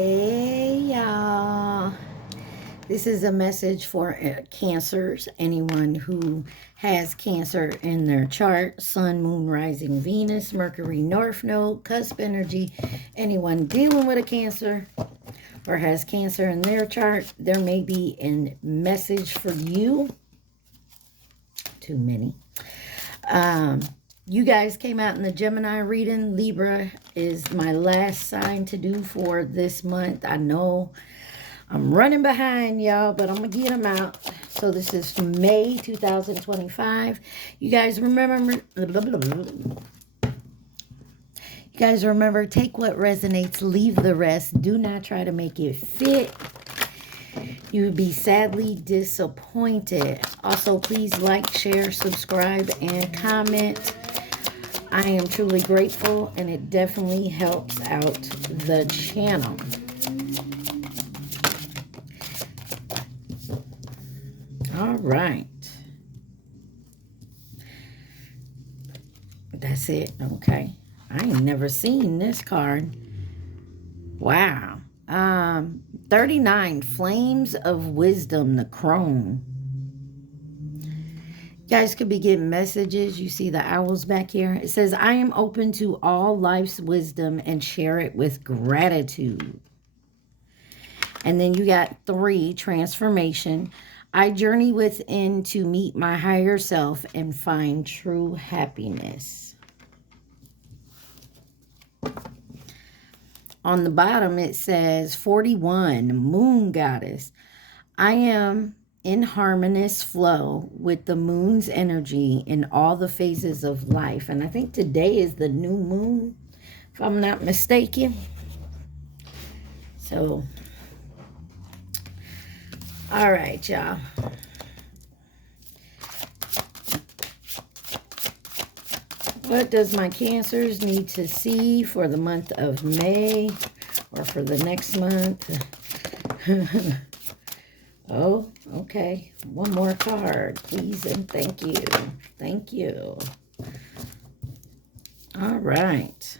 Hey y'all. This is a message for cancers. Anyone who has cancer in their chart, sun, moon, rising, Venus, Mercury, North Node, cusp energy. Anyone dealing with a cancer or has cancer in their chart, there may be a message for you. Too many. You guys came out in the Gemini reading. Libra is my last sign to do for this month. I know I'm running behind, y'all, but I'm going to get them out. So this is from May 2025. You guys remember, take what resonates, leave the rest. Do not try to make it fit. You would be sadly disappointed. Also, please like, share, subscribe, and comment. I am truly grateful, and it definitely helps out the channel. All right. That's it. Okay. I ain't never seen this card. Wow. 39, Flames of Wisdom, the Crone. You guys could be getting messages. You see the owls back here. It says, I am open to all life's wisdom and share it with gratitude. And then you got 3, Transformation. I journey within to meet my higher self and find true happiness. On the bottom, it says 41, Moon Goddess. I am in harmonious flow with the moon's energy in all the phases of life. And I think today is the new moon, if I'm not mistaken. So, all right, y'all. What does my Cancers need to see for the month of May or for the next month? Oh, okay. One more card, please, and thank you. Thank you. All right.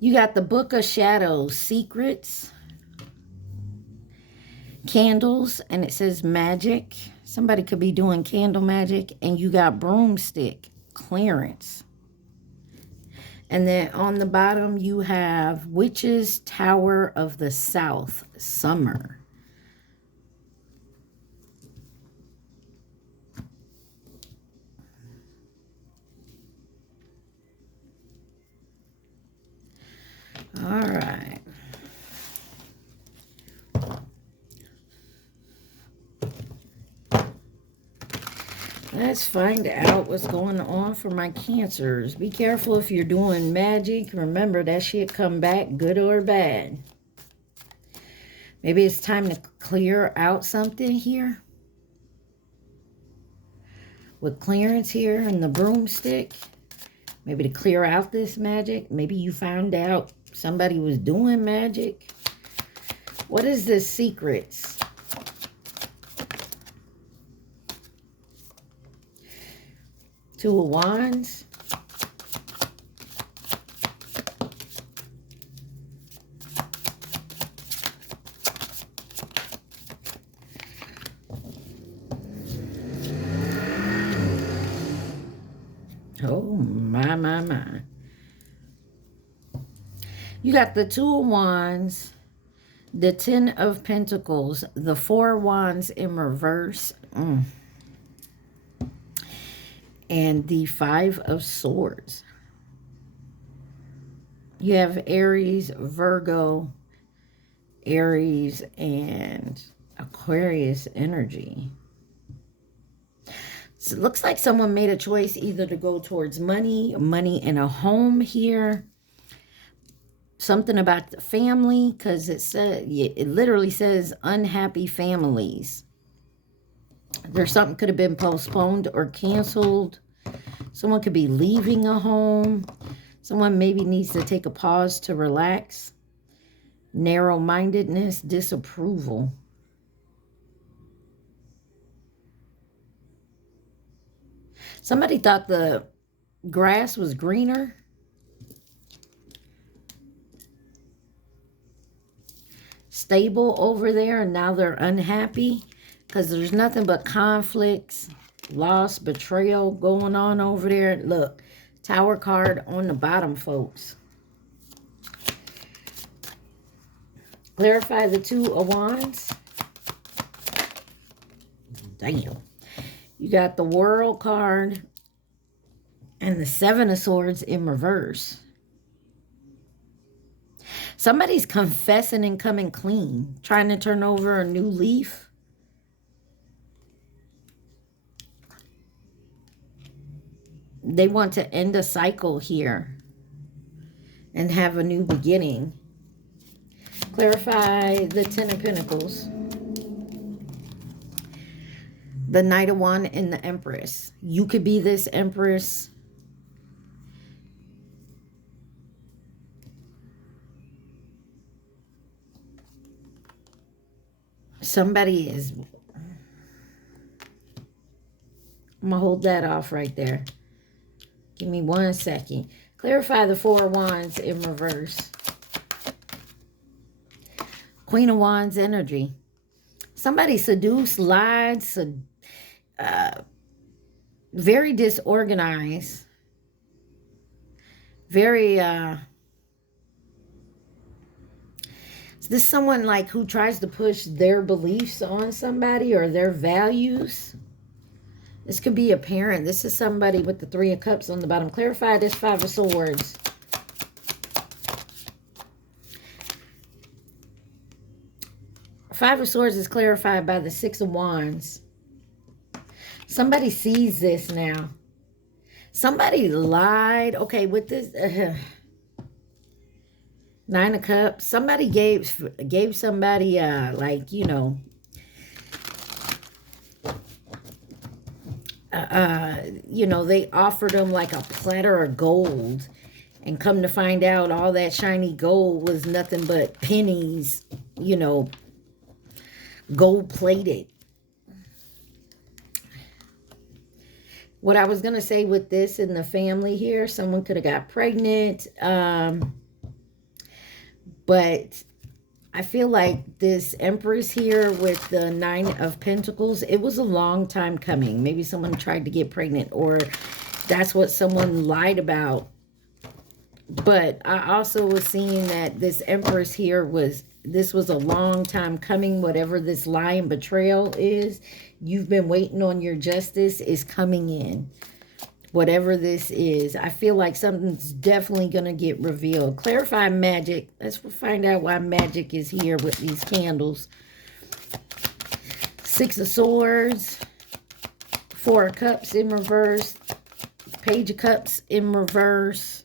You got the Book of Shadows, Secrets, Candles, and it says Magic. Somebody could be doing candle magic. And you got Broomstick, Clearance. And then on the bottom, you have Witch's Tower of the South, Summer. All right. Let's find out what's going on for my Cancers. Be careful if you're doing magic. Remember, that shit come back good or bad. Maybe it's time to clear out something here. With clearance here and the broomstick. Maybe to clear out this magic. Maybe you found out somebody was doing magic. What is this Secrets? Two of Wands. Oh, my. You got the Two of Wands, the Ten of Pentacles, the Four of Wands in reverse. And the Five of Swords. You have Aries, Virgo, Aries, and Aquarius energy. So it looks like someone made a choice either to go towards money in a home here. Something about the family, because it literally says unhappy families. There's something could have been postponed or canceled. Someone could be leaving a home. Someone maybe needs to take a pause to relax. Narrow-mindedness, disapproval. Somebody thought the grass was greener. stable over there, and now they're unhappy because there's nothing but conflicts, loss, betrayal going on over there. Look, Tower card on the bottom, folks. Clarify the Two of Wands. Damn. You got the World card and the Seven of Swords in reverse. Somebody's confessing and coming clean, trying to turn over a new leaf. They want to end a cycle here and have a new beginning. Clarify the Ten of Pentacles. The Knight of Wands and the Empress. You could be this Empress. Somebody is... I'm going to hold that off right there. Give me 1 second. Clarify the Four of Wands in reverse. Queen of Wands energy. Somebody seduced, lied, very disorganized. Very, is this someone like who tries to push their beliefs on somebody or their values? This could be a parent. This is somebody with the Three of Cups on the bottom. Clarify this Five of Swords. Five of Swords is clarified by the Six of Wands. Somebody sees this now. Somebody lied. Okay, with this Nine of Cups, somebody gave somebody like, you know, they offered them like a platter of gold, and come to find out all that shiny gold was nothing but pennies, you know, gold plated. What I was going to say with this in the family here, someone could have got pregnant. But I feel like this Empress here with the Nine of Pentacles, it was a long time coming. Maybe someone tried to get pregnant, or that's what someone lied about. But I also was seeing that this Empress here this was a long time coming. Whatever this lie and betrayal is, you've been waiting on your justice is coming in. Whatever this is, I feel like something's definitely going to get revealed. Clarify magic. Let's find out why magic is here with these candles. Six of Swords. Four of Cups in reverse. Page of Cups in reverse.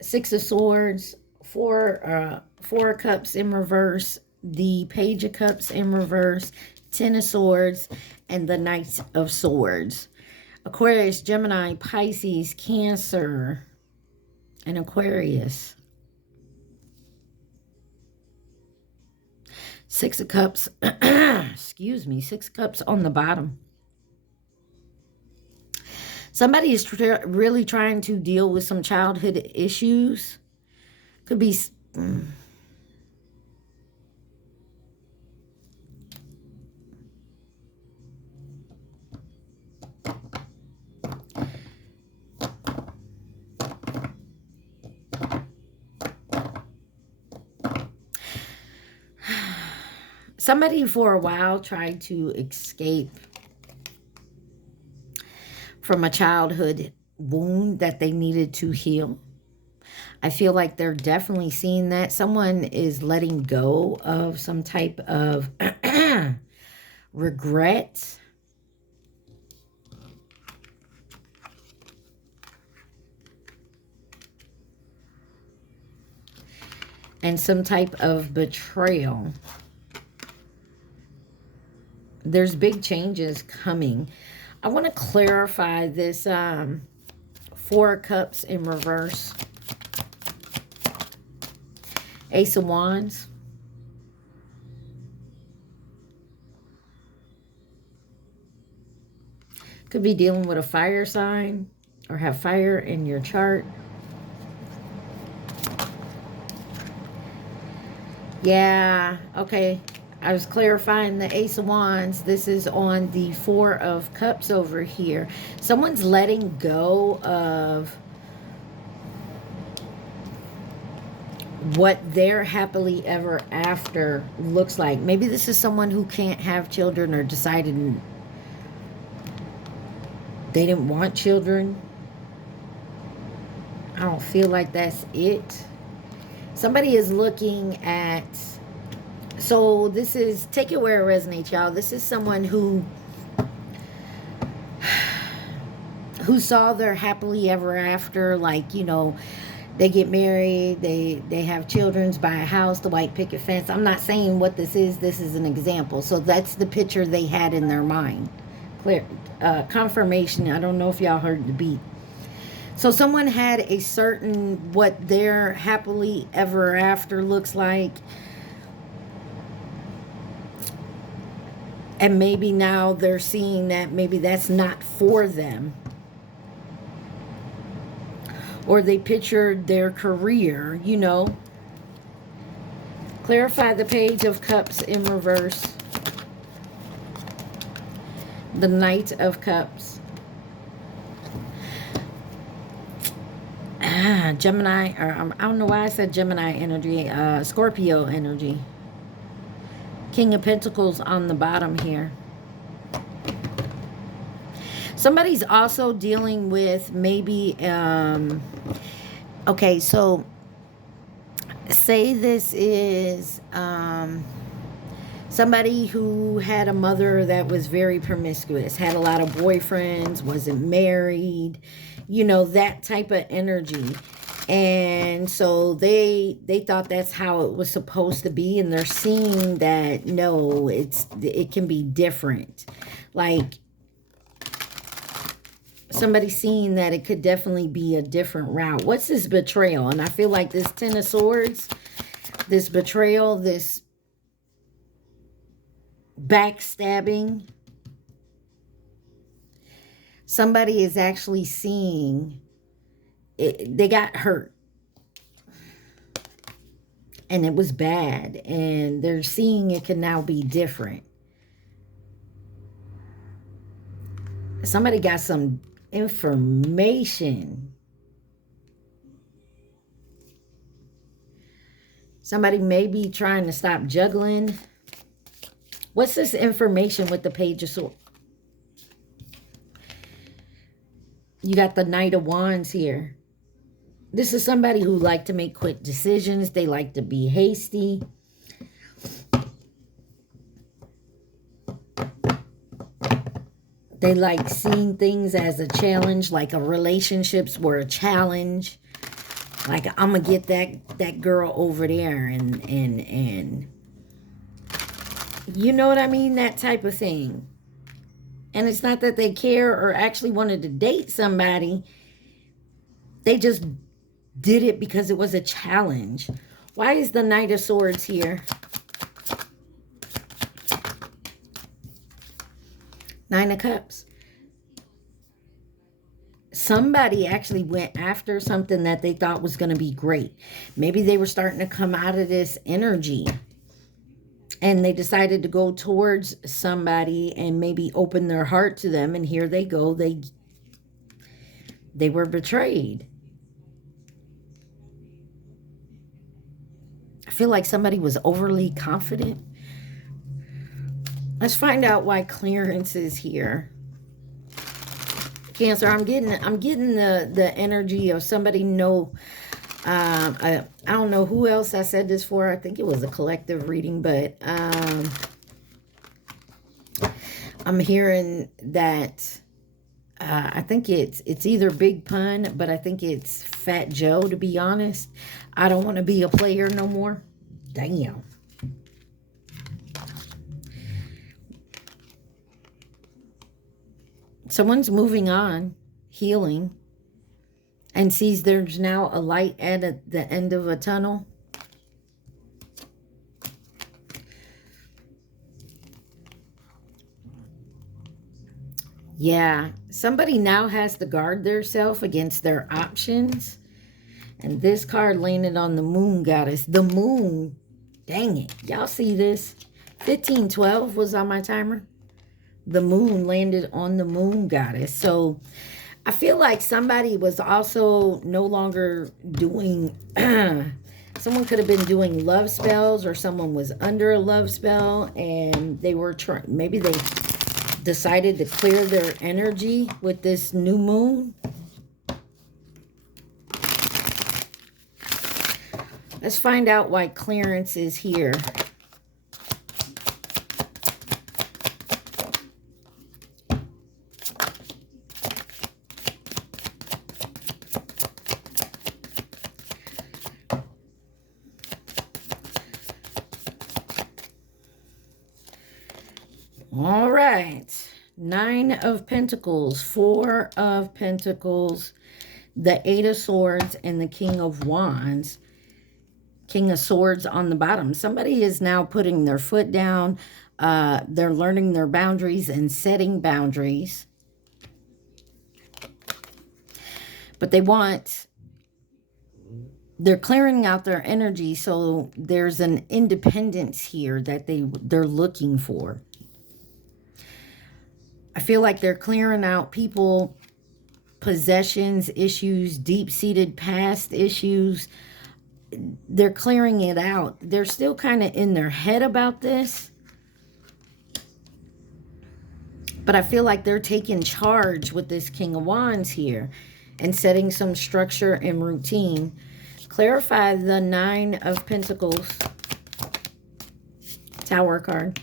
Six of Swords. Four of Cups in reverse, the Page of Cups in reverse, Ten of Swords, and the Knight of Swords. Aquarius, Gemini, Pisces, Cancer, and Aquarius. Six of Cups, excuse me, Six of Cups on the bottom. Somebody is really trying to deal with some childhood issues. Could be... Somebody for a while tried to escape from a childhood wound that they needed to heal. I feel like they're definitely seeing that. Someone is letting go of some type of regret. And some type of betrayal. There's big changes coming. I want to clarify this Four of Cups in reverse. Ace of Wands. Could be dealing with a fire sign or have fire in your chart. Yeah, okay. I was clarifying the Ace of Wands. This is on the Four of Cups over here. Someone's letting go of what their happily ever after looks like. Maybe this is someone who can't have children or decided they didn't want children. I don't feel like that's it. Somebody is looking at, so this is, take it where it resonates, y'all. This is someone who saw their happily ever after, like, you know, they get married, they have children, buy a house, the white picket fence. I'm not saying what this is an example. So that's the picture they had in their mind. Clear confirmation. I don't know if y'all heard the beat. So someone had a certain, what their happily ever after looks like. And maybe now they're seeing that maybe that's not for them. Or they pictured their career, you know. Clarify the Page of Cups in reverse. The Knight of Cups. Gemini, or I don't know why I said Gemini energy. Scorpio energy. King of Pentacles on the bottom here. Somebody's also dealing with maybe, okay, so say this is somebody who had a mother that was very promiscuous, had a lot of boyfriends, wasn't married, you know, that type of energy. And so they thought that's how it was supposed to be, and they're seeing that no, it can be different. Like somebody's seeing that it could definitely be a different route. What's this betrayal? And I feel like this Ten of Swords, this betrayal, this backstabbing, somebody is actually seeing it, they got hurt and it was bad, and they're seeing it can now be different. Somebody got some information. Somebody may be trying to stop juggling. What's this information with the Page of Swords? You got the Knight of Wands here. This is somebody who like to make quick decisions. They like to be hasty. They like seeing things as a challenge, like a relationships were a challenge. Like, I'm going to get that girl over there and you know what I mean? That type of thing. And it's not that they care or actually wanted to date somebody. They just did it because it was a challenge. Why is the Knight of Swords here? Nine of Cups. Somebody actually went after something that they thought was going to be great. Maybe they were starting to come out of this energy, and they decided to go towards somebody and maybe open their heart to them. And here they go. They were betrayed. I feel like somebody was overly confident. Let's find out why clearance is here. Cancer, I'm getting the energy of somebody I don't know who else I said this for. I think it was a collective reading, but I'm hearing that I think it's either Big Pun, but I think it's Fat Joe, to be honest. I don't want to be a player no more. Damn. Someone's moving on, healing, and sees there's now a light at the end of a tunnel. Yeah, somebody now has to guard themselves against their options. And this card landed on the moon goddess. The moon. Dang it. Y'all see this? 1512 was on my timer. The moon landed on the moon goddess. So I feel like somebody was also no longer doing... someone could have been doing love spells, or someone was under a love spell and they were trying... Maybe they decided to clear their energy with this new moon. Let's find out why clearance is here. All right. 9 of Pentacles, 4 of Pentacles, the 8 of Swords, and the King of Wands. King of Swords on the bottom. Somebody is now putting their foot down. They're learning their boundaries and setting boundaries. But they're clearing out their energy, so there's an independence here that they're looking for. I feel like they're clearing out people, possessions, issues, deep-seated past issues. They're clearing it out. They're still kind of in their head about this. But I feel like they're taking charge with this King of Wands here and setting some structure and routine. Clarify the 9 of Pentacles. Tower card.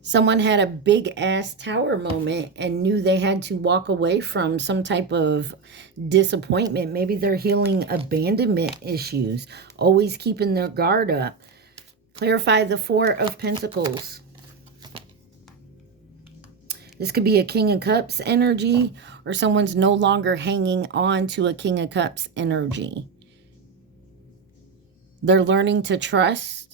Someone had a big-ass tower moment and knew they had to walk away from some type of disappointment. Maybe they're healing abandonment issues, always keeping their guard up. Clarify the 4 of Pentacles. This could be a King of Cups energy, or someone's no longer hanging on to a King of Cups energy. They're learning to trust.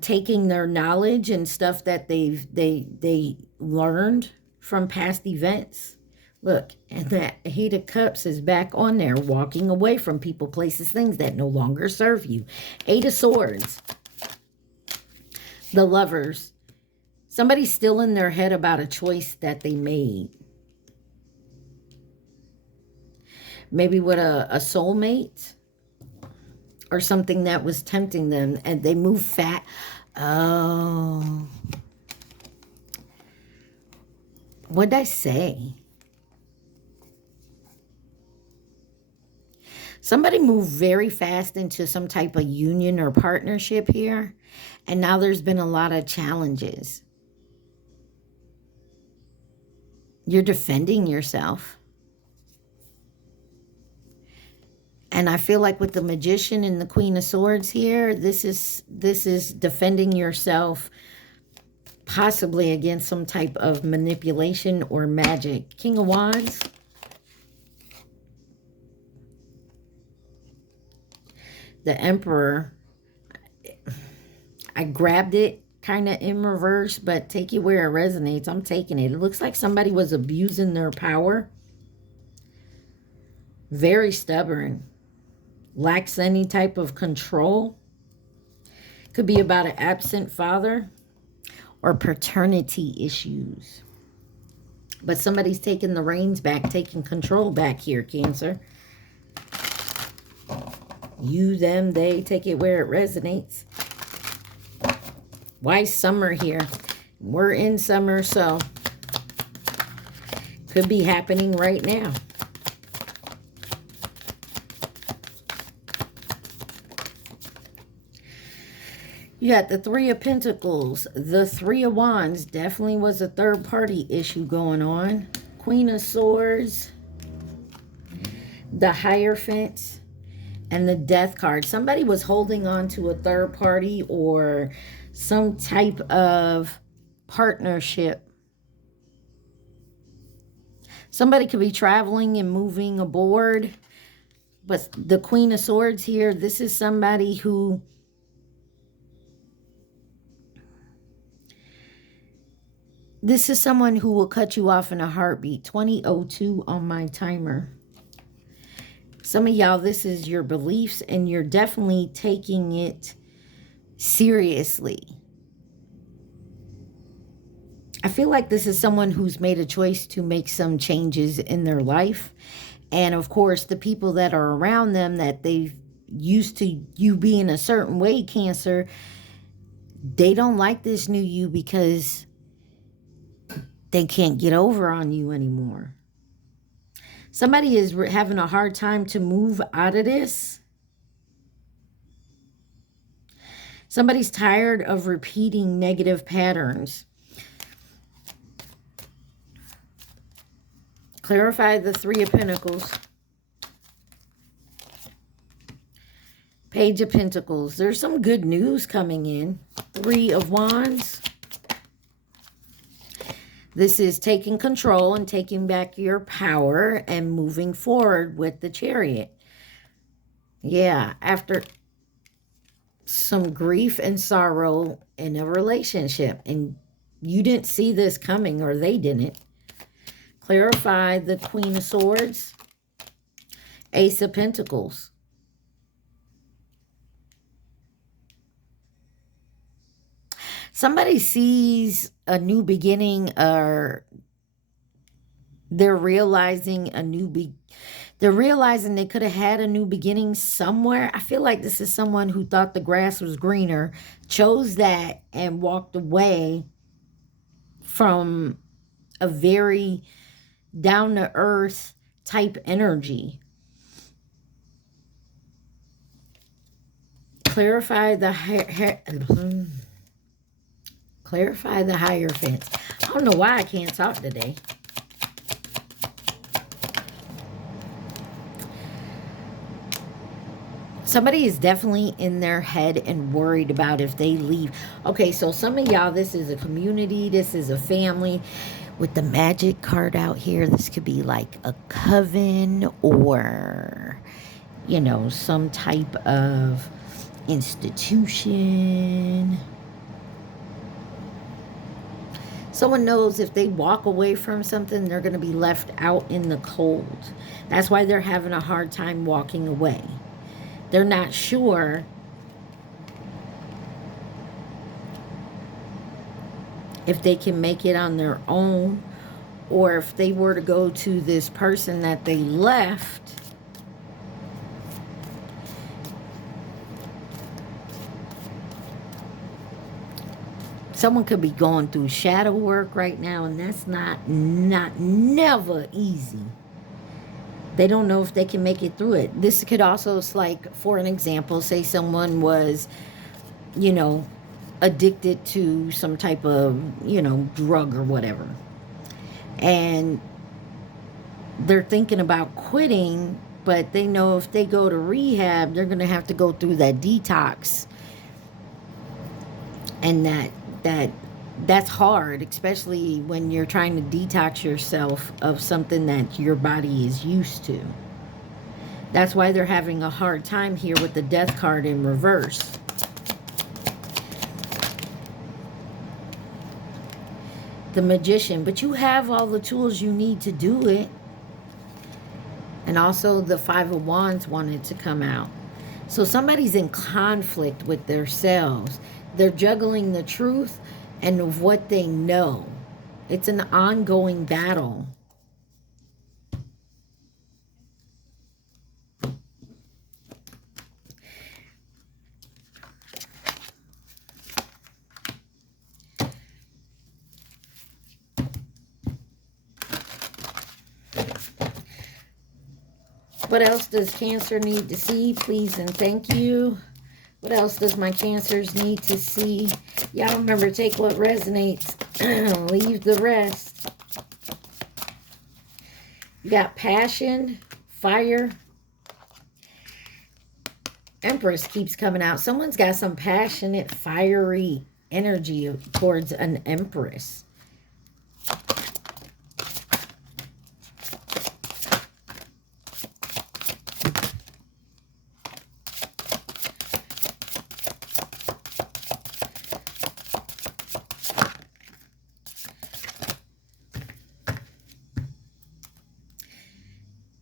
Taking their knowledge and stuff that they learned from past events. Look, and that 8 of Cups is back on there, walking away from people, places, things that no longer serve you. 8 of Swords. The Lovers. Somebody's still in their head about a choice that they made. Maybe with a soulmate. Or something that was tempting them, and they move fat. Oh. What'd I say? Somebody moved very fast into some type of union or partnership here, and now there's been a lot of challenges. You're defending yourself. And I feel like with the Magician and the Queen of Swords here, this is defending yourself possibly against some type of manipulation or magic. King of Wands. The Emperor. I grabbed it kind of in reverse, but take it where it resonates. I'm taking it. It looks like somebody was abusing their power. Very stubborn. Lacks any type of control. Could be about an absent father or paternity issues. But somebody's taking the reins back, taking control back here, Cancer. You, them, they, take it where it resonates. Why summer here? We're in summer, so could be happening right now. You got the 3 of Pentacles. The 3 of Wands definitely was a third-party issue going on. Queen of Swords. The Hierophant. And the Death card. Somebody was holding on to a third party or some type of partnership. Somebody could be traveling and moving aboard. But the Queen of Swords here, this is somebody who... This is someone who will cut you off in a heartbeat. 20:02 on my timer. Some of y'all, this is your beliefs, and you're definitely taking it seriously. I feel like this is someone who's made a choice to make some changes in their life. And of course, the people that are around them that they've used to you being a certain way, Cancer, they don't like this new you because they can't get over on you anymore. Somebody is having a hard time to move out of this. Somebody's tired of repeating negative patterns. Clarify the Three of Pentacles. Page of Pentacles. There's some good news coming in. Three of Wands. This is taking control and taking back your power and moving forward with the Chariot. Yeah, after some grief and sorrow in a relationship. And you didn't see this coming, or they didn't. Clarify the Queen of Swords. Ace of Pentacles. Somebody sees a new beginning, or they're realizing they're realizing they could have had a new beginning somewhere. I feel like this is someone who thought the grass was greener, chose that, and walked away from a very down-to-earth type energy. Clarify the Clarify the Hierophant. I don't know why I can't talk today. Somebody is definitely in their head and worried about if they leave. Okay, so some of y'all, this is a community. This is a family. With the Magic card out here, this could be like a coven or, you know, some type of institution. Someone knows if they walk away from something, they're going to be left out in the cold. That's why they're having a hard time walking away. They're not sure if they can make it on their own, or if they were to go to this person that they left, someone could be going through shadow work right now, and that's never easy. They don't know if they can make it through it. This could also, like, for an example, say someone was, you know, addicted to some type of, you know, drug or whatever. And they're thinking about quitting, but they know if they go to rehab, they're going to have to go through that detox. And that's hard, especially when you're trying to detox yourself of something that your body is used to. That's why they're having a hard time here with the Death card in reverse. The Magician, but you have all the tools you need to do it. And also the Five of Wands wanted to come out. So somebody's in conflict with themselves. They're juggling the truth and of what they know. It's an ongoing battle. What else does Cancer need to see? Please and thank you. What else does my Cancers need to see? Y'all remember, take what resonates, leave the rest. You got passion, fire. Empress keeps coming out. Someone's got some passionate, fiery energy towards an Empress.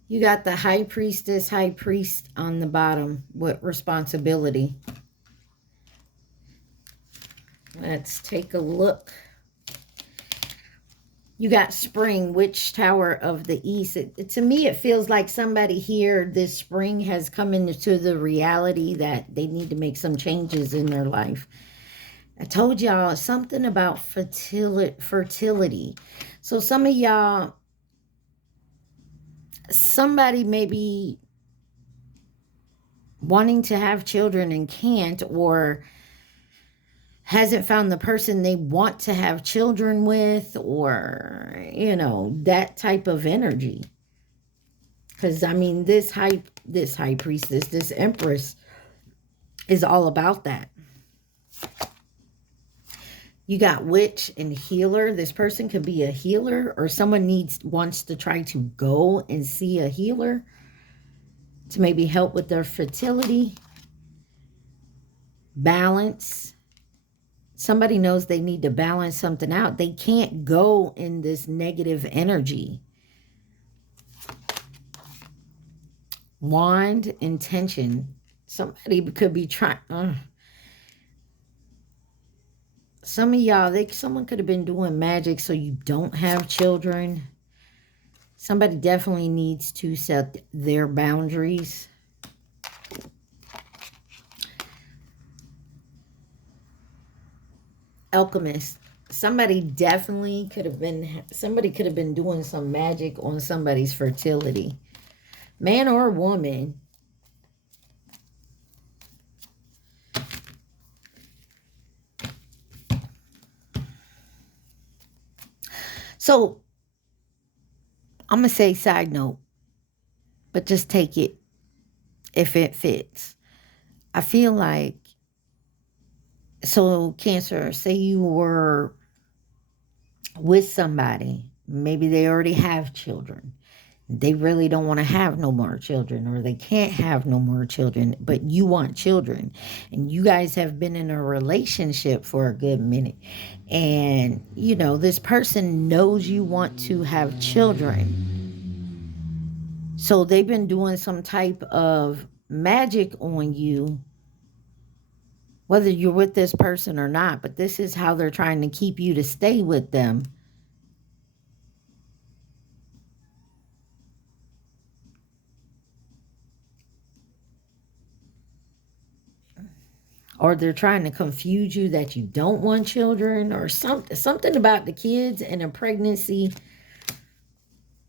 You got the high priestess, high priest on the bottom with responsibility. Let's take a look. You got spring, witch tower of the east. To me, it feels like somebody here this spring has come into the reality that they need to make some changes in their life. I told y'all something about fertility. So some of y'all, somebody may be wanting to have children and can't, or hasn't found the person they want to have children with, or, you know, that type of energy. Because, I mean, this high priestess, this empress is all about that. You got witch and healer. This person could be a healer, or someone wants to try to go and see a healer to maybe help with their fertility. Balance. Somebody knows they need to balance something out. They can't go in this negative energy. Wand, intention. Somebody could be trying. Some of y'all, someone could have been doing magic so you don't have children. Somebody definitely needs to set their boundaries. Alchemist. Somebody definitely could have been doing some magic on somebody's fertility. Man or woman. So, I'm going to say side note, but just take it if it fits. I feel like, so Cancer, say you were with somebody, maybe they already have children. They really don't want to have no more children, or they can't have no more children, but you want children. And you guys have been in a relationship for a good minute. And, you know, this person knows you want to have children. So they've been doing some type of magic on you, whether you're with this person or not. But this is how they're trying to keep you to stay with them. Or they're trying to confuse you that you don't want children, or something about the kids and a pregnancy.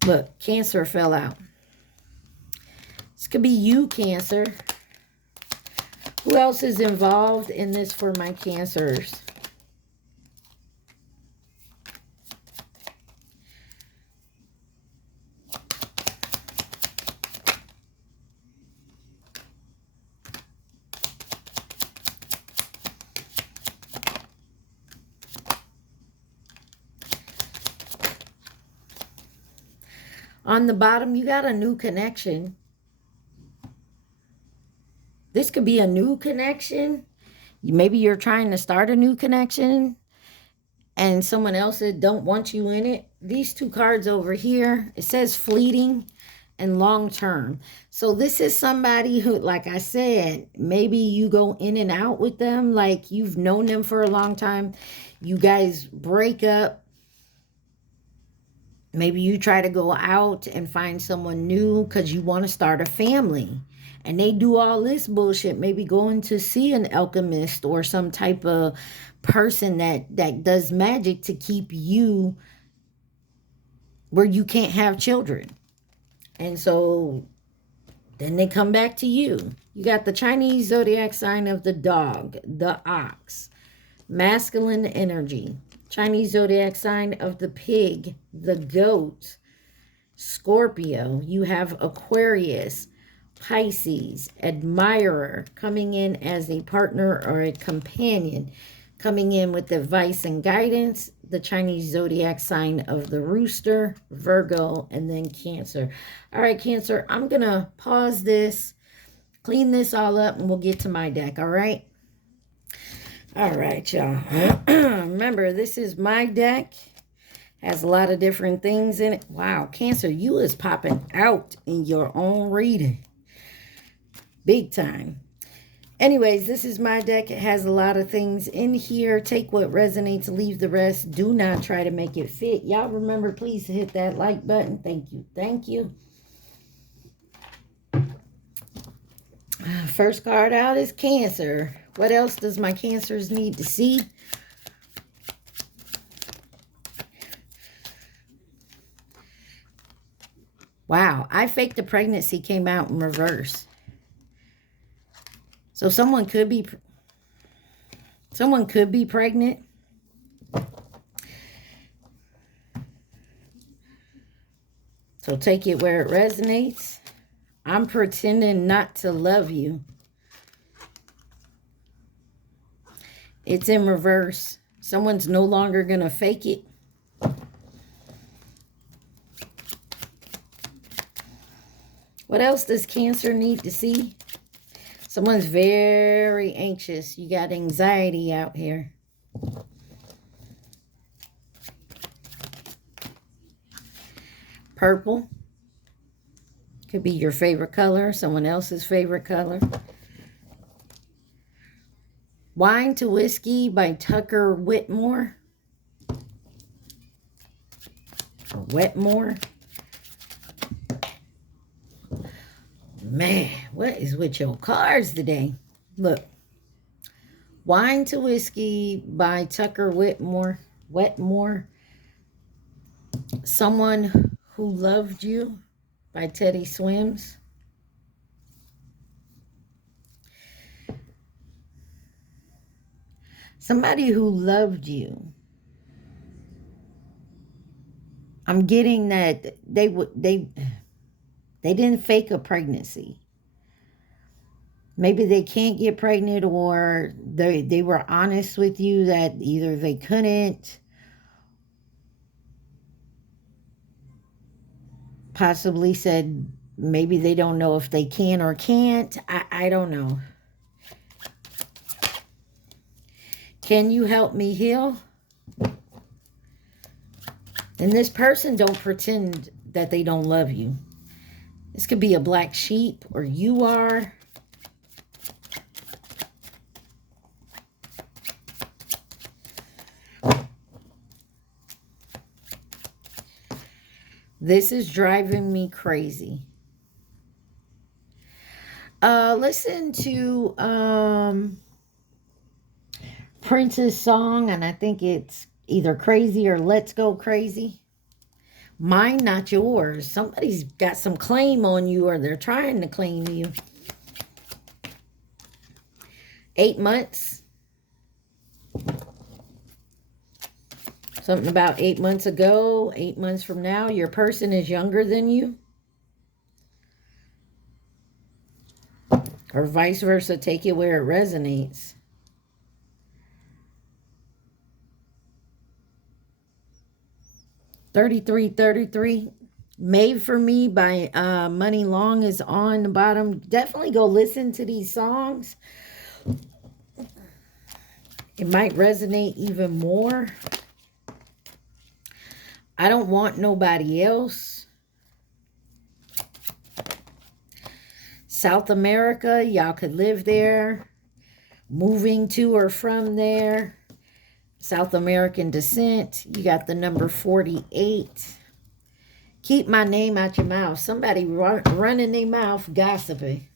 Look, Cancer fell out. This could be you, Cancer. Who else is involved in this for my Cancers? On the bottom, you got a new connection. This could be a new connection. Maybe you're trying to start a new connection and someone else that don't want you in it. These two cards over here, it says fleeting and long term. So this is somebody who, like I said, maybe you go in and out with them, like you've known them for a long time. You guys break up. Maybe you try to go out and find someone new because you want to start a family. And they do all this bullshit. Maybe going to see an alchemist or some type of person that does magic to keep you where you can't have children. And so then they come back to you. You got the Chinese zodiac sign of the dog, the ox, masculine energy. Chinese zodiac sign of the pig, the goat, Scorpio. You have Aquarius, Pisces, admirer, coming in as a partner or a companion, coming in with advice and guidance. The Chinese zodiac sign of the rooster, Virgo, and then Cancer. All right, Cancer, I'm going to pause this, clean this all up, and we'll get to my deck, all right? All right, y'all. Remember, this is my deck. Has a lot of different things in it. Wow, Cancer, you is popping out in your own reading. Big time. Anyways, this is my deck. It has a lot of things in here. Take what resonates, leave the rest. Do not try to make it fit. Y'all remember, please hit that like button. Thank you. Thank you. First card out is Cancer. What else does my Cancers need to see? Wow, I faked a pregnancy came out in reverse. So someone could be pregnant. So take it where it resonates. I'm pretending not to love you. It's in reverse. Someone's no longer going to fake it. What else does Cancer need to see? Someone's very anxious. You got anxiety out here. Purple. Could be your favorite color. Someone else's favorite color. Wine to Whiskey by Tucker Whitmore. Or Wetmore. Man, what is with your cards today? Look. Wine to Whiskey by Tucker Whitmore. Wetmore. Someone Who Loved You by Teddy Swims. Somebody who loved you. I'm getting that they didn't fake a pregnancy. Maybe they can't get pregnant, or they were honest with you that either they couldn't, possibly said maybe they don't know if they can or can't. I don't know. Can you help me heal? And this person don't pretend that they don't love you. This could be a black sheep, or you are. This is driving me crazy. Listen to Prince's song, and I think it's either Crazy or Let's Go Crazy. Mine, not yours. Somebody's got some claim on you, or they're trying to claim you. 8 months. Something about 8 months ago, 8 months from now, your person is younger than you. Or vice versa, take it where it resonates. $33.33. Made for Me by Money Long is on the bottom. Definitely go listen to these songs. It might resonate even more. I Don't Want Nobody Else. South America, y'all could live there. Moving to or from there. South American descent. You got the number 48. Keep my name out your mouth. Somebody running their mouth gossiping.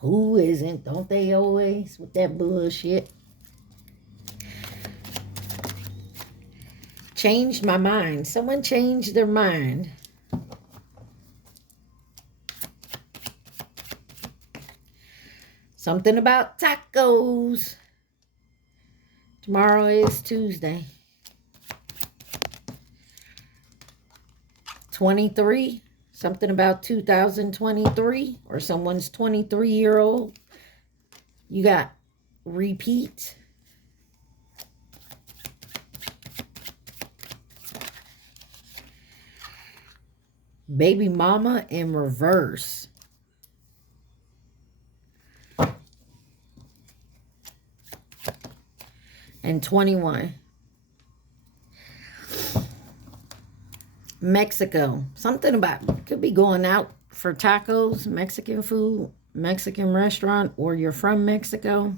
Who isn't? Don't they always with that bullshit? Changed my mind. Someone changed their mind. Something about tacos. Tomorrow is Tuesday. 23. Something about 2023. Or someone's 23-year-old. You got repeat. Baby mama in reverse. And 21. Mexico. Something about, could be going out for tacos, Mexican food, Mexican restaurant, or you're from Mexico.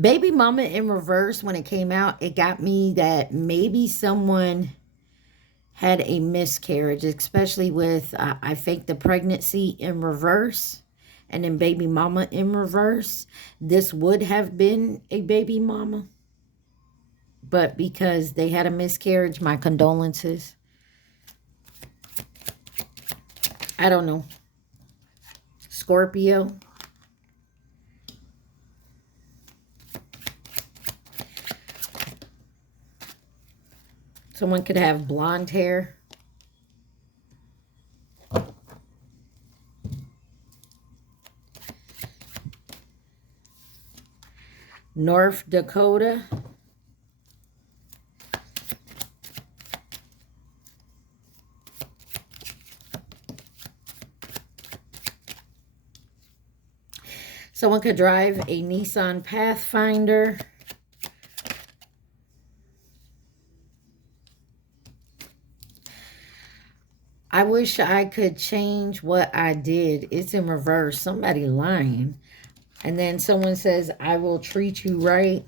Baby mama in reverse, when it came out, it got me that maybe someone had a miscarriage, especially with I faked the pregnancy in reverse, and then baby mama in reverse. This would have been a baby mama, but because they had a miscarriage, my condolences. I don't know. Scorpio. Someone could have blonde hair. North Dakota. Someone could drive a Nissan Pathfinder. I wish I could change what I did. It's in reverse. Somebody lying. And then someone says, I will treat you right.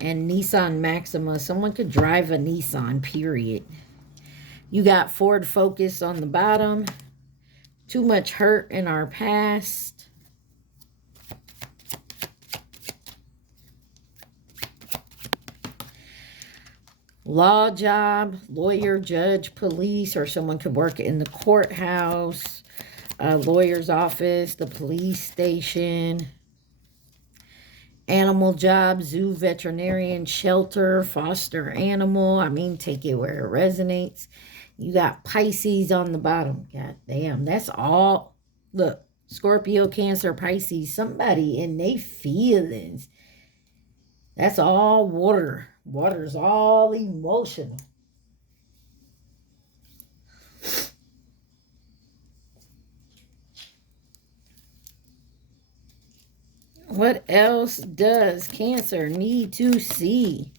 And Nissan Maxima. Someone could drive a Nissan, period. You got Ford Focus on the bottom. Too much hurt in our past. Law job, lawyer, judge, police, or someone could work in the courthouse, a lawyer's office, the police station. Animal job, zoo, veterinarian, shelter, foster animal. I mean, take it where it resonates. You got Pisces on the bottom. God damn, that's all. Look, Scorpio, Cancer, Pisces. Somebody in their feelings. That's all water. Water's all emotional. What else does Cancer need to see?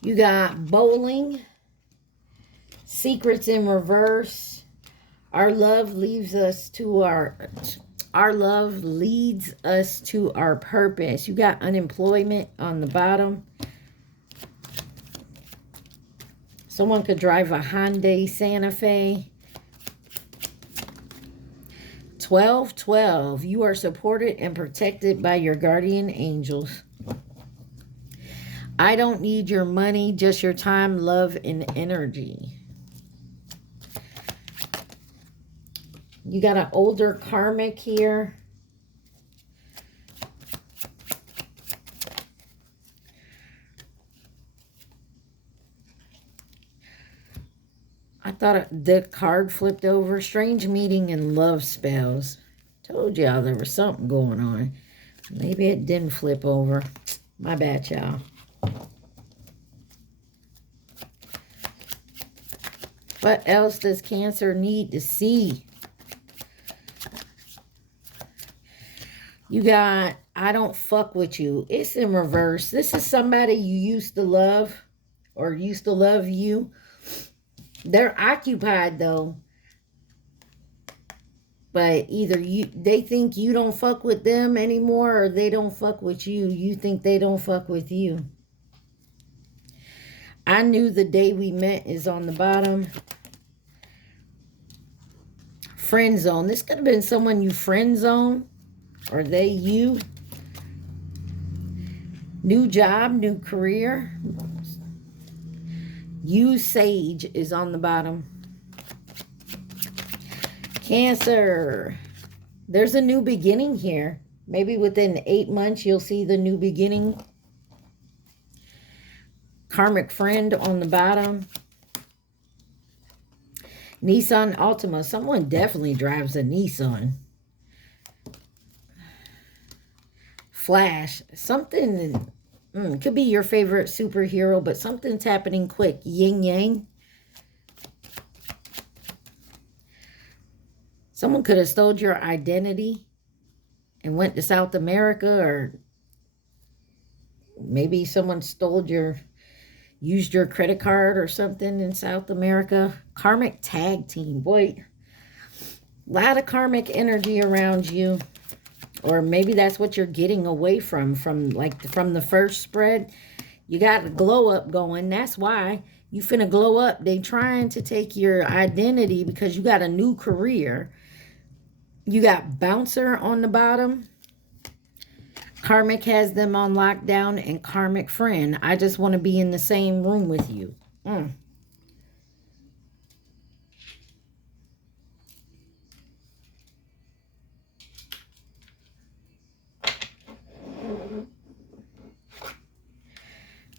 You got bowling, secrets in reverse. Our love leads us to our purpose. You got unemployment on the bottom. Someone could drive a Hyundai Santa Fe. 1212. You are supported and protected by your guardian angels. I don't need your money, just your time, love, and energy. You got an older karmic here. I thought the card flipped over. Strange meeting and love spells. Told y'all there was something going on. Maybe it didn't flip over. My bad, y'all. What else does Cancer need to see? You got, I don't fuck with you. It's in reverse. This is somebody you used to love or used to love you. They're occupied though. But either they think you don't fuck with them anymore or they don't fuck with you. You think they don't fuck with you. I knew the day we met is on the bottom. Friend zone. This could have been someone you friend zone. Or they you. New job, new career. You Sage is on the bottom. Cancer. There's a new beginning here. Maybe within 8 months you'll see the new beginning. Karmic friend on the bottom. Nissan Altima. Someone definitely drives a Nissan. Flash. Something could be your favorite superhero, but something's happening quick. Yin Yang. Someone could have stole your identity and went to South America, or maybe someone stole your used your credit card or something in South America. Karmic tag team. Boy, a lot of karmic energy around you. Or maybe that's what you're getting away from the first spread. You got a glow up going. That's why you finna glow up. They trying to take your identity because you got a new career. You got bouncer on the bottom. Karmic has them on lockdown, and karmic friend. I just want to be in the same room with you.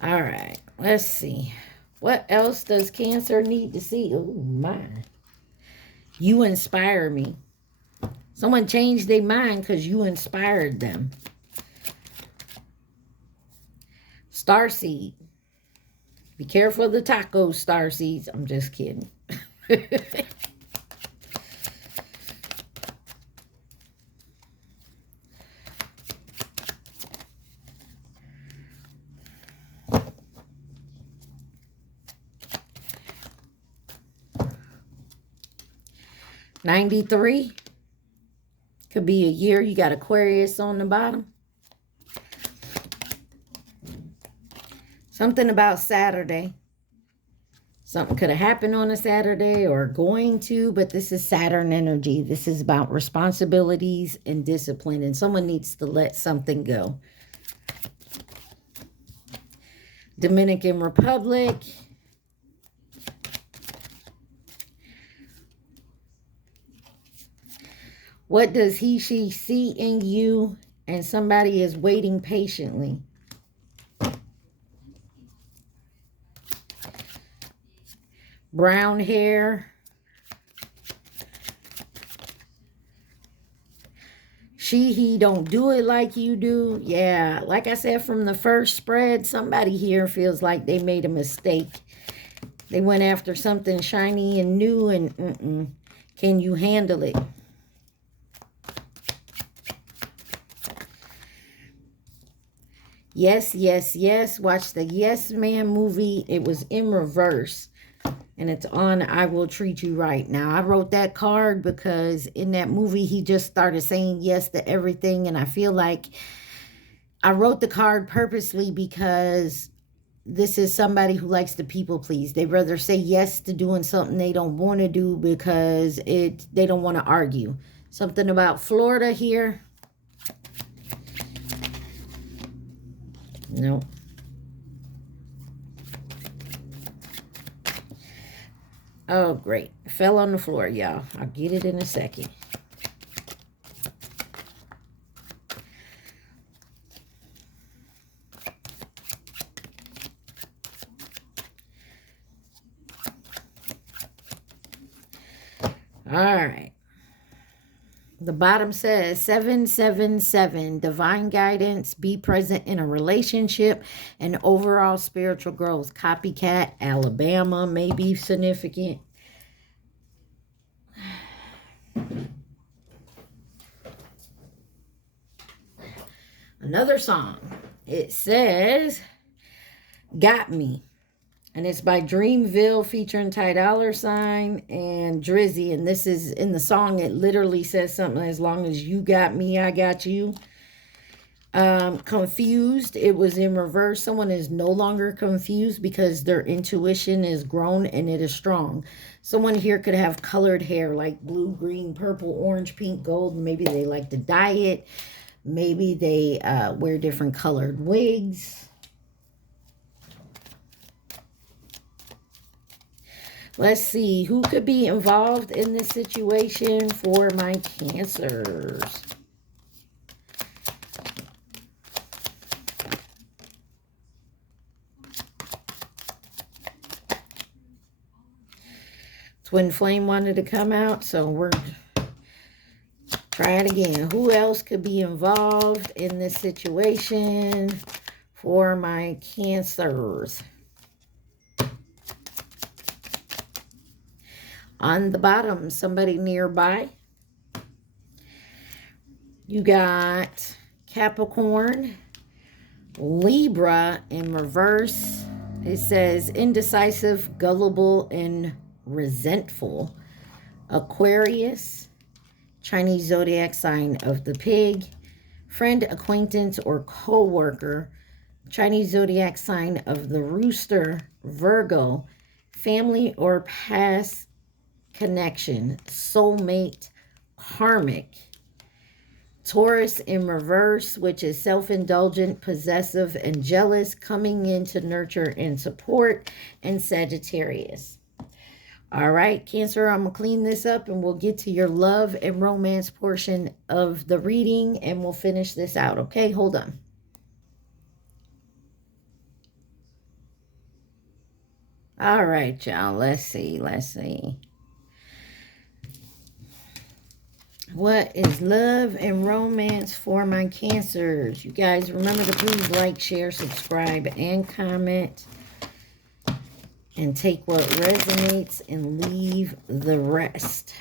All right, let's see. What else does Cancer need to see? Oh, my. You inspire me. Someone changed their mind because you inspired them. Starseed. Be careful of the tacos, starseeds. I'm just kidding. 93 could be a year. You got Aquarius on the bottom. Something about Saturday. Something could have happened on a Saturday or going to, but this is Saturn energy. This is about responsibilities and discipline, and someone needs to let something go. Dominican Republic. What does he, she see in you? And somebody is waiting patiently. Brown hair. She, he don't do it like you do. Yeah, like I said from the first spread, somebody here feels like they made a mistake. They went after something shiny and new and can you handle it? Yes, yes, yes. Watch the Yes Man movie. It was in reverse. And it's on I Will Treat You Right. Now, I wrote that card because in that movie, he just started saying yes to everything. And I feel like I wrote the card purposely because this is somebody who likes to people please. They rather say yes to doing something they don't want to do because they don't want to argue. Something about Florida here. Nope. Oh, great. Fell on the floor, y'all. I'll get it in a second. All right. The bottom says 777, divine guidance, be present in a relationship, and overall spiritual growth. Copycat, Alabama may be significant. Another song. It says, Got Me. And it's by Dreamville featuring Ty Dolla $ign and Drizzy. And this is in the song. It literally says something as long as you got me, I got you. Confused. It was in reverse. Someone is no longer confused because their intuition is grown and it is strong. Someone here could have colored hair like blue, green, purple, orange, pink, gold. Maybe they like to dye it. Maybe they wear different colored wigs. Let's see, who could be involved in this situation for my Cancers? Twin Flame wanted to come out, so we're trying again. Who else could be involved in this situation for my Cancers? On the bottom, somebody nearby. You got Capricorn, Libra in reverse, It says indecisive, gullible, and resentful. Aquarius, Chinese zodiac sign of the pig. Friend, acquaintance, or co-worker, Chinese zodiac sign of the rooster. Virgo, family or past connection. Soulmate, karmic. Taurus in reverse, which is self-indulgent, possessive, and jealous, coming in to nurture and support. And Sagittarius. All right, Cancer, I'm going to clean this up and we'll get to your love and romance portion of the reading and we'll finish this out, okay? Hold on. All right, y'all, let's see. What is love and romance for my Cancers? You guys remember to please like, share, subscribe, and comment. And take what resonates and leave the rest.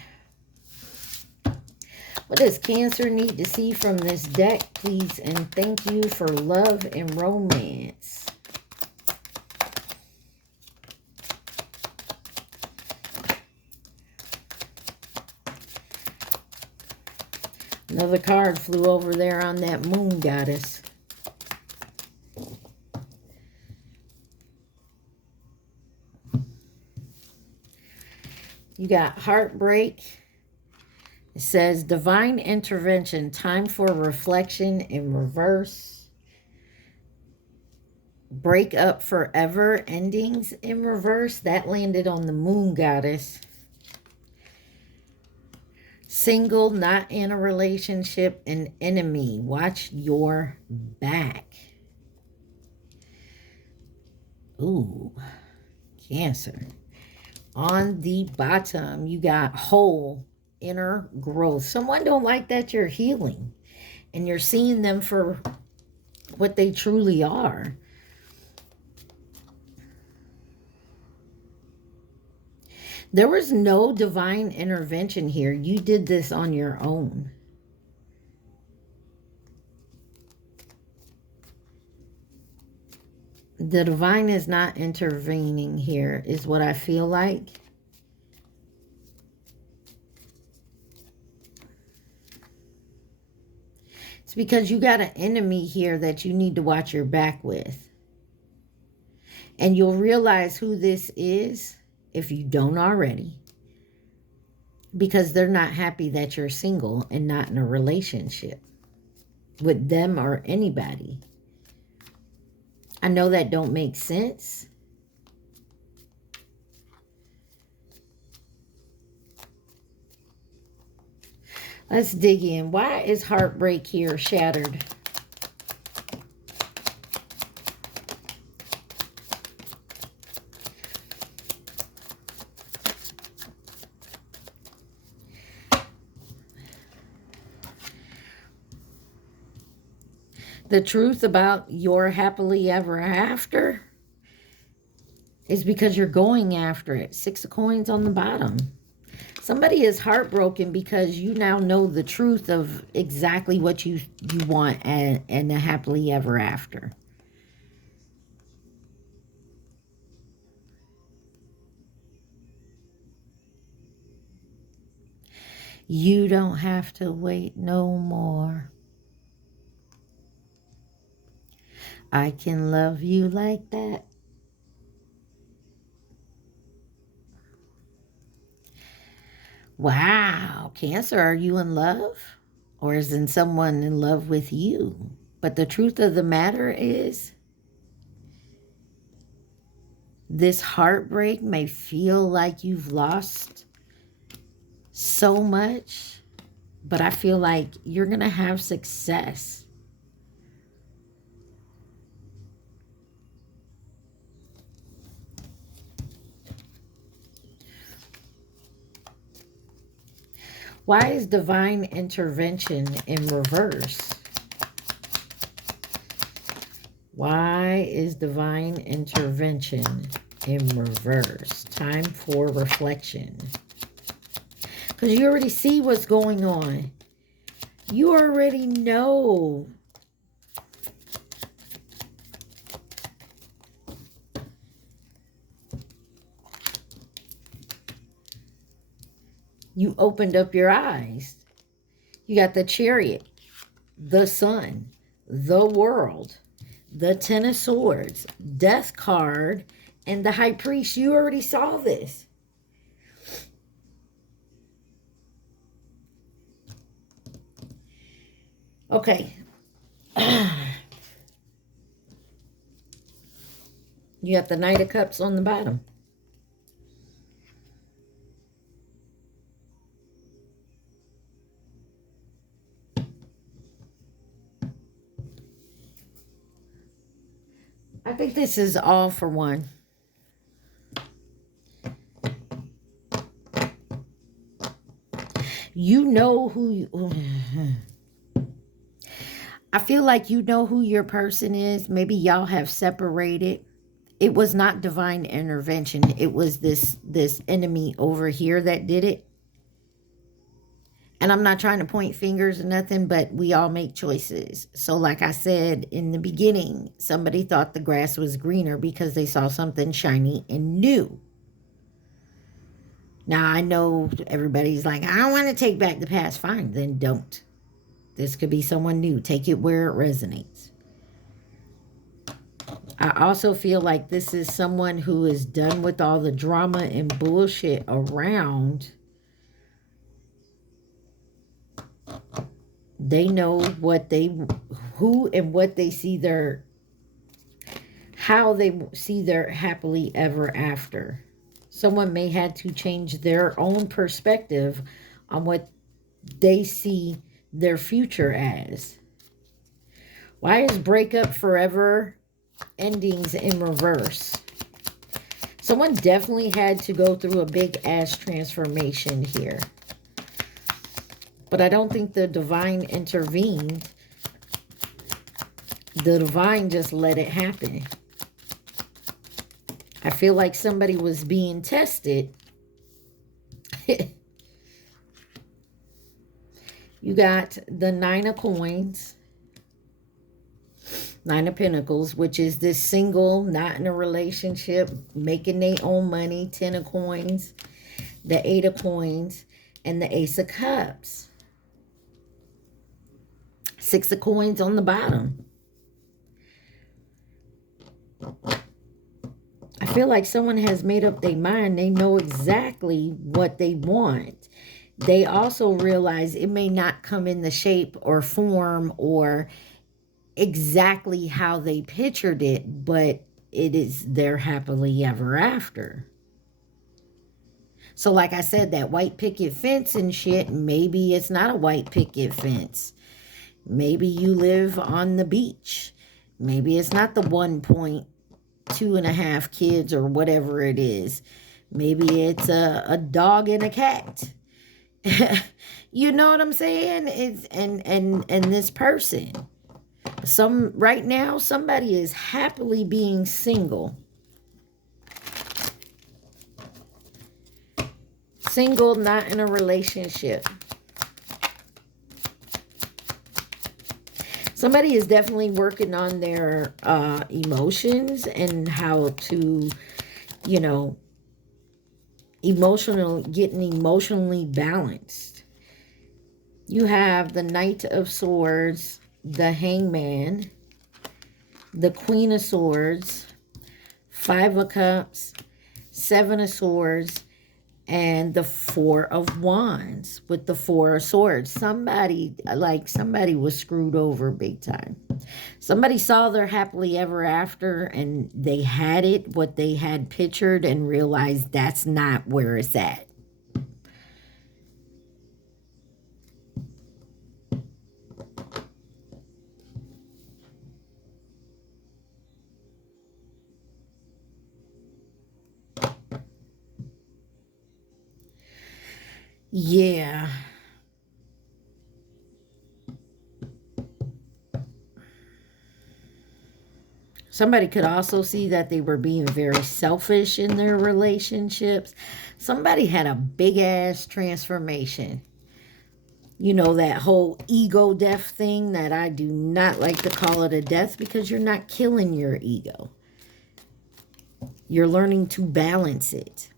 What does Cancer need to see from this deck, please? And thank you for love and romance. Another card flew over there on that moon goddess. You got heartbreak. It says divine intervention, time for reflection in reverse. Break up forever, endings in reverse. That landed on the moon goddess. Single, not in a relationship, an enemy. Watch your back. Ooh, Cancer. On the bottom, you got whole, inner growth. Someone don't like that you're healing and you're seeing them for what they truly are. There was no divine intervention here. You did this on your own. The divine is not intervening here, is what I feel like. It's because you got an enemy here that you need to watch your back with. And you'll realize who this is if you don't already. Because they're not happy that you're single and not in a relationship with them or anybody. I know that don't make sense. Let's dig in. Why is heartbreak here shattered? The truth about your happily ever after is because you're going after it. 6 of coins on the bottom. Somebody is heartbroken because you now know the truth of exactly what you want and a happily ever after. You don't have to wait no more. I can love you like that. Wow, Cancer, are you in love? Or is someone in love with you? But the truth of the matter is, this heartbreak may feel like you've lost so much, but I feel like you're going to have success. Why is divine intervention in reverse? Why is divine intervention in reverse? Time for reflection. Because you already see what's going on. You already know. You opened up your eyes. You got the Chariot, the Sun, the World, the Ten of Swords, Death card, and the High Priest. You already saw this. Okay. You got the Knight of Cups on the bottom. I think this is all for one. You know who you... I feel like you know who your person is. Maybe y'all have separated. It was not divine intervention. It was this enemy over here that did it. And I'm not trying to point fingers or nothing, but we all make choices. So like I said in the beginning, somebody thought the grass was greener because they saw something shiny and new. Now, I know everybody's like, I don't want to take back the past. Fine, then don't. This could be someone new. Take it where it resonates. I also feel like this is someone who is done with all the drama and bullshit around. They know what they, who and what they see their, how they see their happily ever after. Someone may have to change their own perspective on what they see their future as. Why is breakup forever endings in reverse? Someone definitely had to go through a big ass transformation here. But I don't think the divine intervened. The divine just let it happen. I feel like somebody was being tested. You got the Nine of Coins. Nine of Pentacles, which is this single, not in a relationship, making their own money. Ten of Coins. The Eight of Coins. And the Ace of Cups. Six of Coins on the bottom. I feel like someone has made up their mind. They know exactly what they want. They also realize it may not come in the shape or form or exactly how they pictured it, but it is their happily ever after. So like I said, that white picket fence and shit, maybe it's not a white picket fence. Maybe you live on the beach. Maybe it's not the 1.2.5 kids or whatever it is. Maybe it's a dog and a cat. You know what I'm saying? It's and this person. Right now, somebody is happily being single. Single, not in a relationship. Somebody is definitely working on their emotions and how to, you know, getting emotionally balanced. You have the Knight of Swords, the Hangman, the Queen of Swords, Five of Cups, Seven of Swords, and the Four of Wands with the Four of Swords. Somebody was screwed over big time. Somebody saw their happily ever after and they had it, what they had pictured, and realized that's not where it's at. Yeah. Somebody could also see that they were being very selfish in their relationships. Somebody had a big ass transformation. You know, that whole ego death thing that I do not like to call it a death, because you're not killing your ego. You're learning to balance it.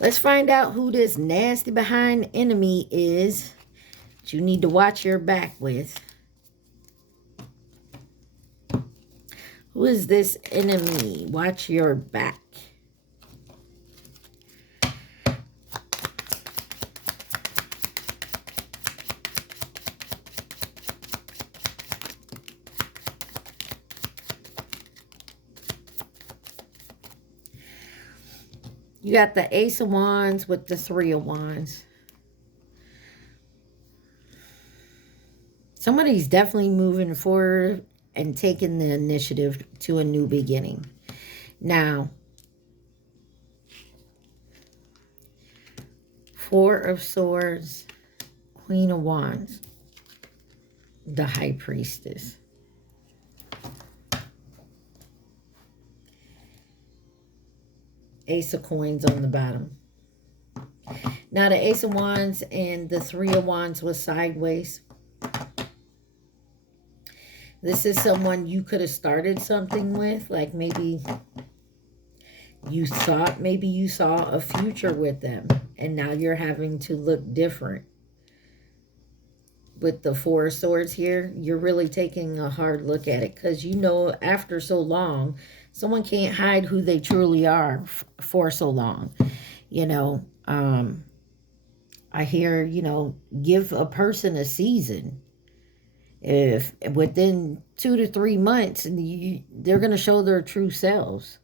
Let's find out who this nasty behind enemy is that you need to watch your back with. Who is this enemy? Watch your back. You got the Ace of Wands with the Three of Wands. Somebody's definitely moving forward and taking the initiative to a new beginning. Now, Four of Swords, Queen of Wands, the High Priestess. Ace of Coins on the bottom. Now, the Ace of Wands and the Three of Wands was sideways. This is someone you could have started something with. Like maybe you thought you saw a future with them. And now you're having to look different. With the Four of Swords here, you're really taking a hard look at it. Because you know after so long, someone can't hide who they truly are for so long. You know, I hear, you know, give a person a season. If within 2 to 3 months, they're going to show their true selves.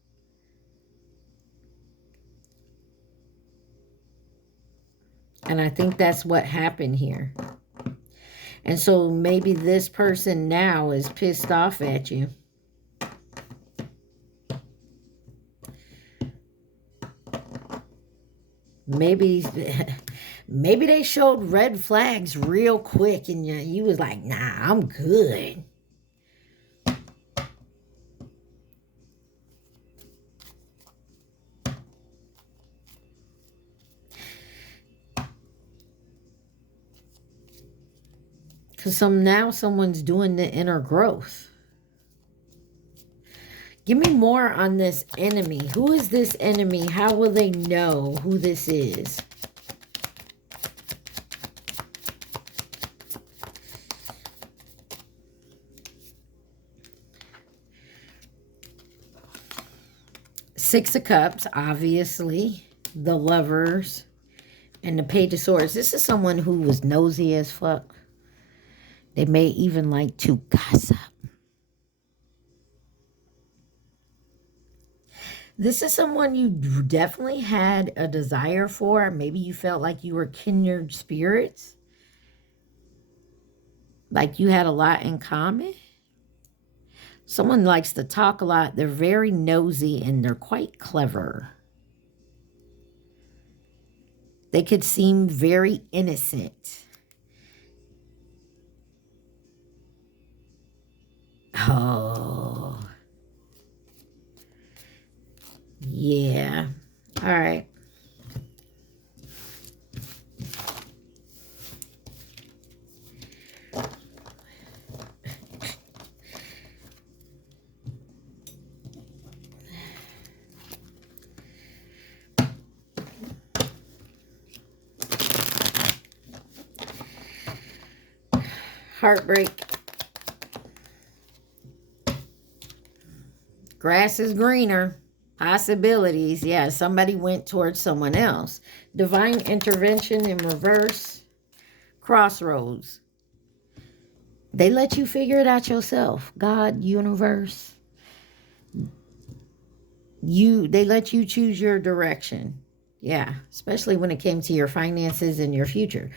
And I think that's what happened here. And so maybe this person now is pissed off at you. Maybe they showed red flags real quick and you was like, nah, I'm good. Because now someone's doing the inner growth. Give me more on this enemy. Who is this enemy? How will they know who this is? Six of Cups, obviously. The Lovers. And the Page of Swords. This is someone who was nosy as fuck. They may even like to gossip. This is someone you definitely had a desire for. Maybe you felt like you were kindred spirits. Like you had a lot in common. Someone likes to talk a lot. They're very nosy and they're quite clever. They could seem very innocent. Oh. Yeah. All right. Heartbreak. Grass is greener. Possibilities. Yeah, somebody went towards someone else. Divine intervention in reverse. Crossroads. They let you figure it out yourself. God, universe. They let you choose your direction. Yeah, especially when it came to your finances and your future.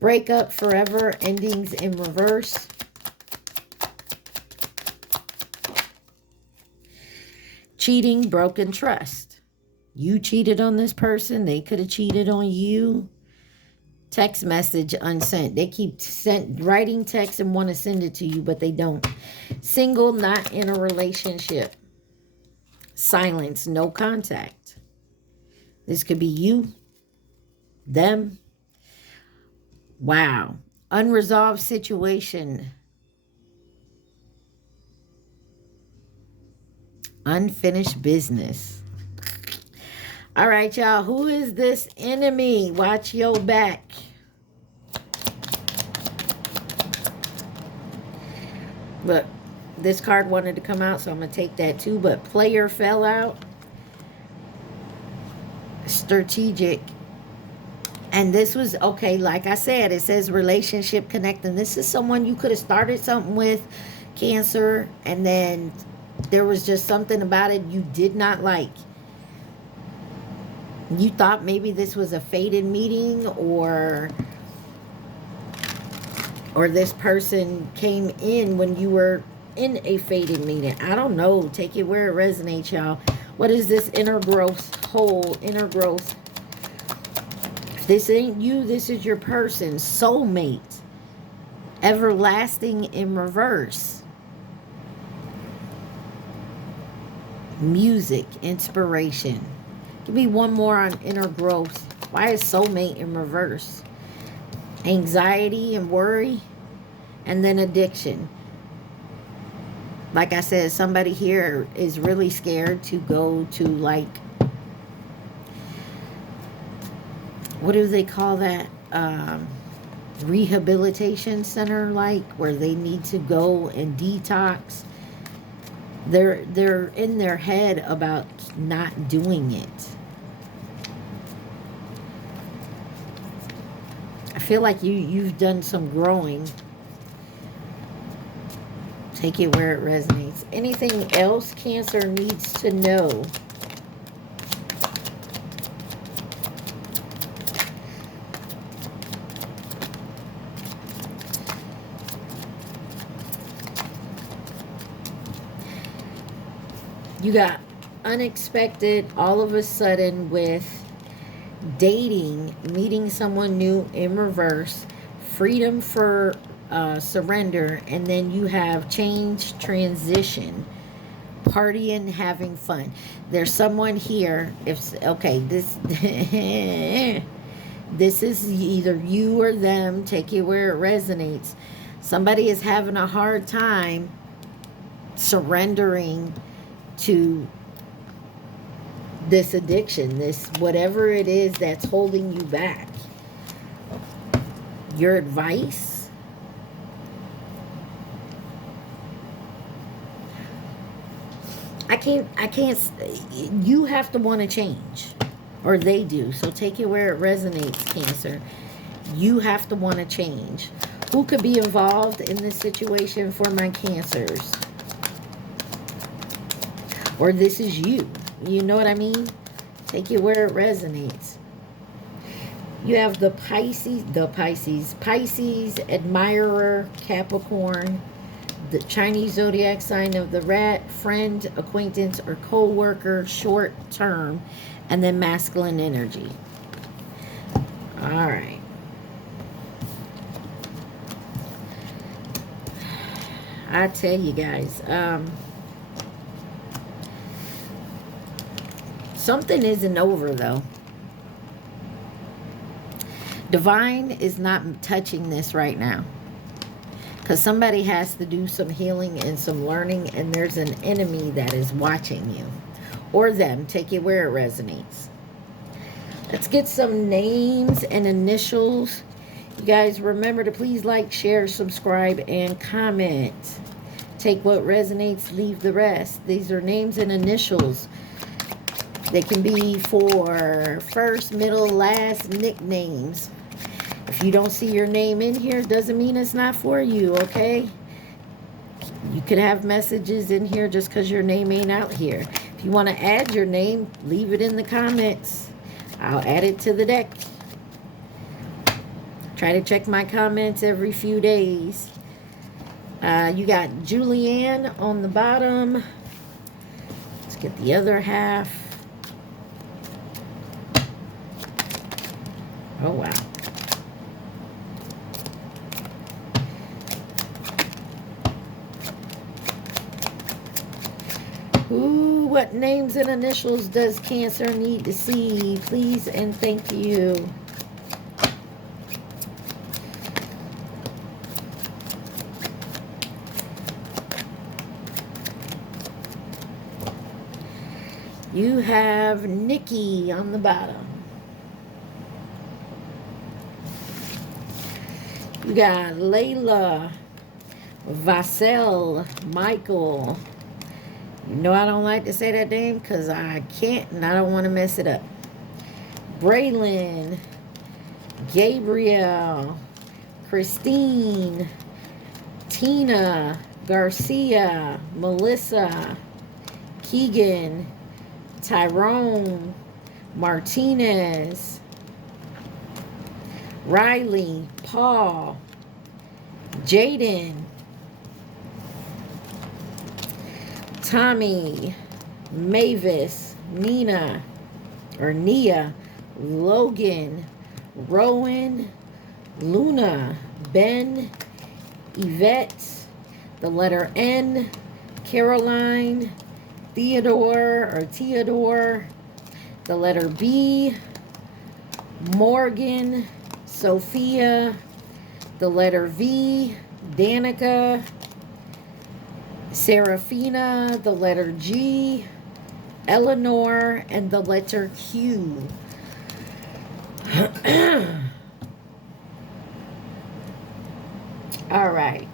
Break up forever. Endings in reverse. Cheating, broken trust. You cheated on this person. They could have cheated on you. Text message unsent. They keep writing text and want to send it to you, but they don't. Single, not in a relationship. Silence, no contact. This could be you, them. Wow. Unresolved situation. Unfinished business. All right, y'all. Who is this enemy? Watch your back. Look, this card wanted to come out, so I'm going to take that too. But player fell out. Strategic. And this was, okay, like I said, it says relationship connecting. This is someone you could have started something with, Cancer, and then there was just something about it you did not like. You thought maybe this was a fated meeting, or this person came in when you were in a fated meeting. I don't know. Take it where it resonates, y'all. What is this inner growth? Whole inner growth. If this ain't you, this is your person. Soulmate. Everlasting in reverse. Music. Inspiration. Give me one more on inner growth. Why is soulmate in reverse? Anxiety and worry. And then addiction. Like I said, somebody here is really scared to go to, like, what do they call that? Rehabilitation center, like, where they need to go and detox. They're in their head about not doing it. I feel like you've done some growing. Take it where it resonates. Anything else Cancer needs to know? You got unexpected, all of a sudden, with dating, meeting someone new in reverse, freedom for surrender, and then you have change, transition, partying, having fun. There's someone here, okay, this this is either you or them. Take it where it resonates. Somebody is having a hard time surrendering to this addiction, this whatever it is that's holding you back. Your advice? I can't, you have to want to change, or they do. So take it where it resonates, Cancer. You have to want to change. Who could be involved in this situation for my Cancers? Or this is you. You know what I mean? Take it where it resonates. You have the Pisces, admirer, Capricorn, the Chinese zodiac sign of the rat, friend, acquaintance, or co-worker, short term, and then masculine energy. All right. I tell you guys, something isn't over, though. Divine is not touching this right now. Because somebody has to do some healing and some learning, and there's an enemy that is watching you. Or them. Take it where it resonates. Let's get some names and initials. You guys remember to please like, share, subscribe, and comment. Take what resonates, leave the rest. These are names and initials. They can be for first, middle, last, nicknames. If you don't see your name in here, it doesn't mean it's not for you, okay? You could have messages in here just because your name ain't out here. If you want to add your name, leave it in the comments. I'll add it to the deck. Try to check my comments every few days. You got Julianne on the bottom. Let's get the other half. Oh, wow. Ooh, what names and initials does Cancer need to see? Please and thank you. You you have Nikki on the bottom. You got Layla, Vassell, Michael. You know I don't like to say that name because I can't and I don't want to mess it up. Braylon, Gabriel, Christine, Tina, Garcia, Melissa, Keegan, Tyrone, Martinez, Riley, Paul, Jaden, Tommy, Mavis, Nina, or Nia, Logan, Rowan, Luna, Ben, Yvette, the letter N, Caroline, Theodore, the letter B, Morgan, Sophia, the letter V, Danica, Serafina, the letter G, Eleanor, and the letter Q. All right.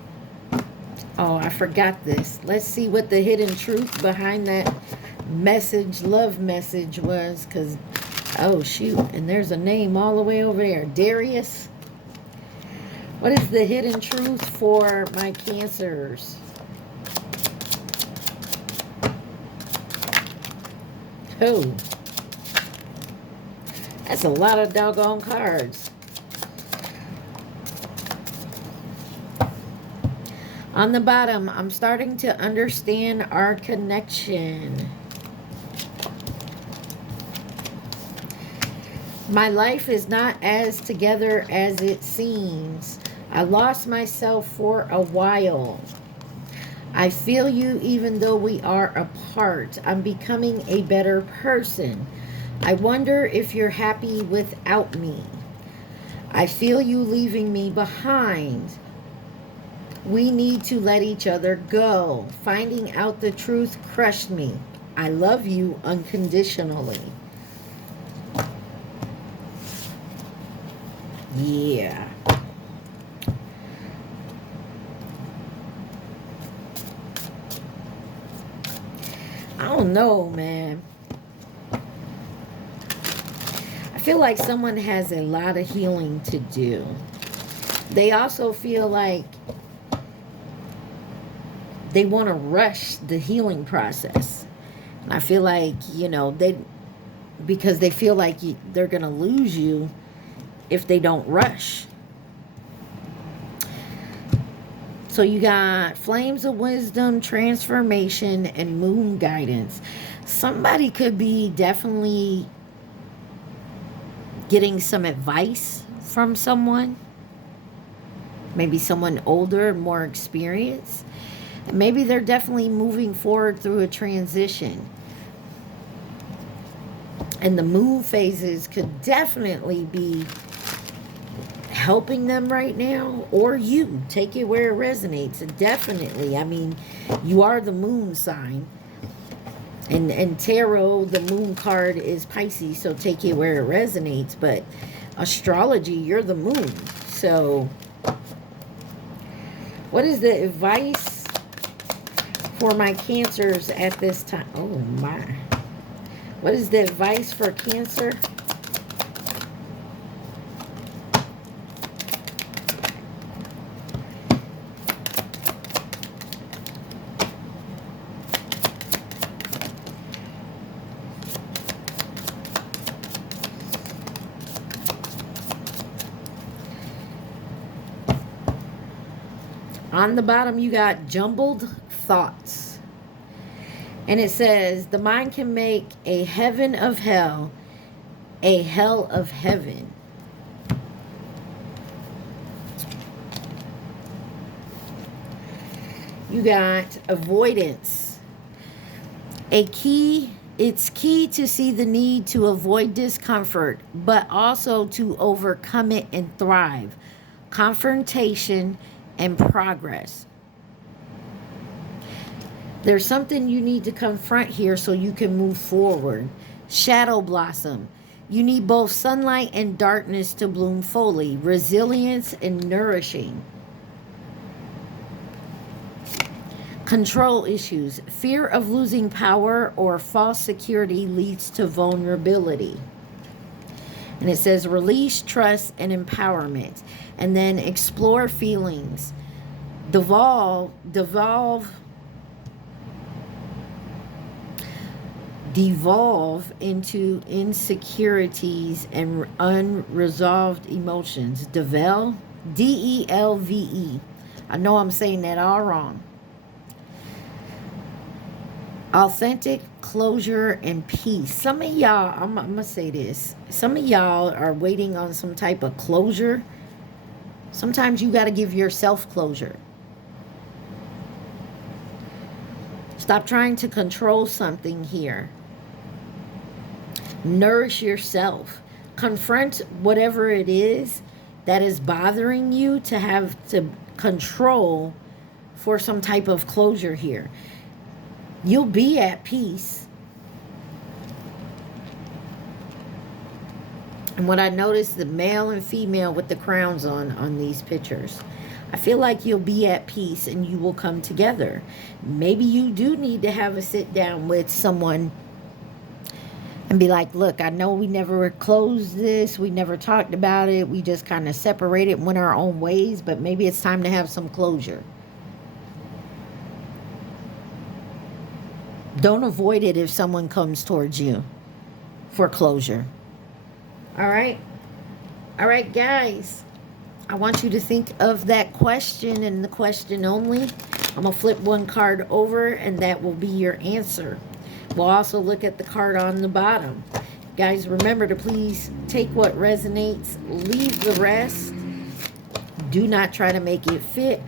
Oh, I forgot this. Let's see what the hidden truth behind that message, love message was. Because, oh, shoot. And there's a name all the way over there. Darius. What is the hidden truth for my Cancers? Oh. That's a lot of doggone cards. On the bottom, I'm starting to understand our connection. My life is not as together as it seems. I lost myself for a while. I feel you even though we are apart. I'm becoming a better person. I wonder if you're happy without me. I feel you leaving me behind. We need to let each other go. Finding out the truth crushed me. I love you unconditionally. Yeah. I don't know, man. I feel like someone has a lot of healing to do. They also feel like they want to rush the healing process. And I feel like, you know, because they feel like they're going to lose you if they don't rush. So you got Flames of Wisdom, Transformation, and Moon Guidance. Somebody could be definitely getting some advice from someone. Maybe someone older and more experienced. And maybe they're definitely moving forward through a transition. And the moon phases could definitely be helping them right now, or you. Take it where it resonates. Definitely. I mean, you are the moon sign. And tarot, the moon card is Pisces, so take it where it resonates. But astrology, you're the moon. So what is the advice for my Cancers at this time? Oh my. What is the advice for Cancer? On the bottom, you got jumbled thoughts. And it says, the mind can make a heaven of hell, a hell of heaven. You got avoidance. It's key to see the need to avoid discomfort, but also to overcome it and thrive. Confrontation and progress. There's something you need to confront here so you can move forward. Shadow blossom. You need both sunlight and darkness to bloom fully. Resilience and nourishing. Control issues. Fear of losing power or false security leads to vulnerability. And it says release, trust, and empowerment. And then explore feelings. Devolve into insecurities and unresolved emotions. Delve. I know I'm saying that all wrong. Authentic closure and peace. Some of y'all, I'm going to say this. Some of y'all are waiting on some type of closure. Sometimes you got to give yourself closure. Stop trying to control something here. Nourish yourself. Confront whatever it is that is bothering you to have to control for some type of closure here. You'll be at peace. And what I noticed, the male and female with the crowns on these pictures. I feel like you'll be at peace and you will come together. Maybe you do need to have a sit down with someone and be like, look, I know we never closed this. We never talked about it. We just kind of separated, went our own ways. But maybe it's time to have some closure. Don't avoid it if someone comes towards you for closure. All right? All right, guys. I want you to think of that question and the question only. I'm going to flip one card over and that will be your answer. We'll also look at the card on the bottom. Guys, remember to please take what resonates, leave the rest. Do not try to make it fit.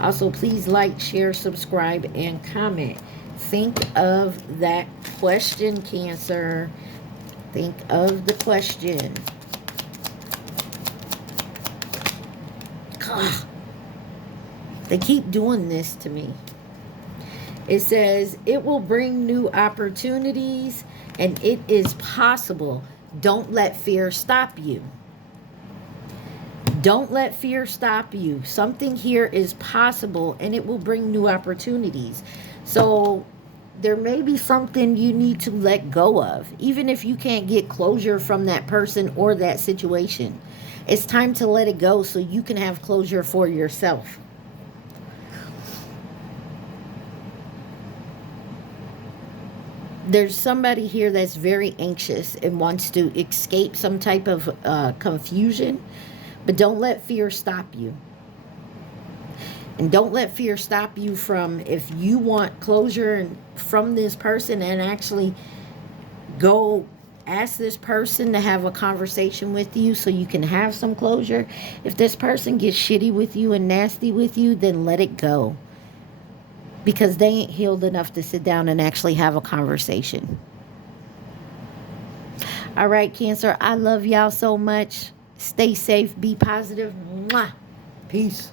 Also, please like, share, subscribe, and comment. Think of that question, Cancer. Think of the question. God, they keep doing this to me. It says, it will bring new opportunities and it is possible. Don't let fear stop you. Don't let fear stop you. Something here is possible and it will bring new opportunities. So there may be something you need to let go of, even if you can't get closure from that person or that situation. It's time to let it go so you can have closure for yourself. There's somebody here that's very anxious and wants to escape some type of confusion, but don't let fear stop you. And don't let fear stop you from, if you want closure from this person, and actually go ask this person to have a conversation with you so you can have some closure. If this person gets shitty with you and nasty with you, then let it go. Because they ain't healed enough to sit down and actually have a conversation. All right, Cancer, I love y'all so much. Stay safe. Be positive. Mwah. Peace.